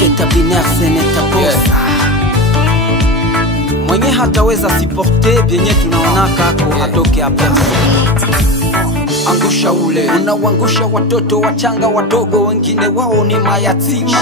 Keta binaire seneta bosa mwenye hataweza siporte bienye tunaonaka ako atoke hapa. Angusha ule unawangusha watoto wachanga wadogo wengine wao ni mayatima.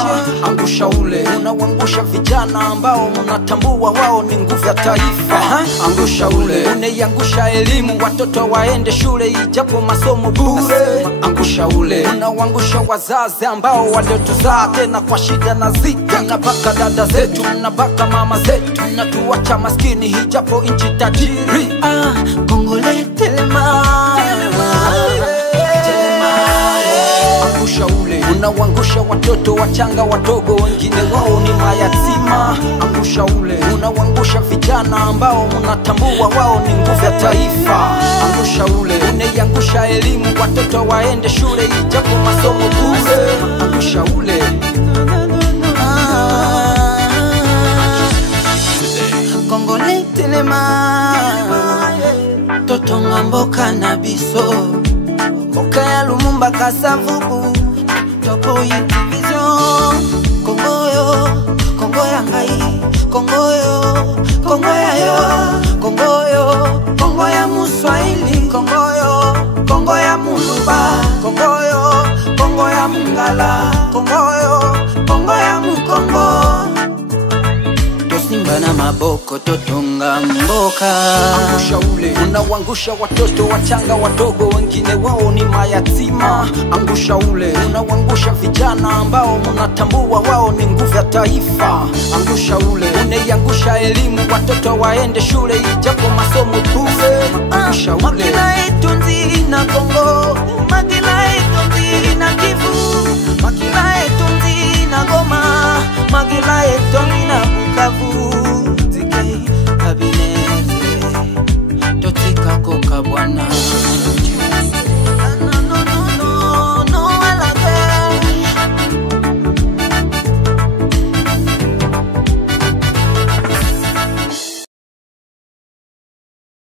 Angusha ule unawangusha vijana ambao mnatambua wao ni nguvu ya taifa. Angusha ule unaiangusha elimu watoto waende shule ijapo masomo bure. Angusha ule unawangusha wazazi ambao waliotuzaa tena kwa shida na zita. Mnabaka dada zetu, mnabaka mama zetu, mnatuacha maskini hijapo nchi tajiri. Kongole telema angusha ule unawangusha watoto wachanga wadogo wengine wao ni mayatima. Angusha ule unawangusha vijana ambao mnatambua wao ni nguvu ya taifa. Angusha ule unaiangusha elimu watoto waende shule ijapo masomo bure. Angusha ule Kongole telema toto ngamboka na biso mboka ya Lumumba Kasavubu topo yi division. Kongoyo Kongo ya ngai Kongoyo Kongo ya yo Kongoyo Kongo ya Muswahili Kongoyo Kongo ya Muluba Kongoyo Kongo ya Mungala Kongoyo Kongo ya Mukongo. Simba na maboko totonga mboka. Angusha ule unawangusha watoto wachanga wadogo wengine wao ni mayatima. Angusha ule unawangusha vijana ambao mnatambua wao ni nguvu ya taifa. Angusha ule unaiangusha elimu watoto waende shule ijapo masomo bure. Angusha ule makila etunzi na Kongo, makila etunzi na Kivu, makila etunzi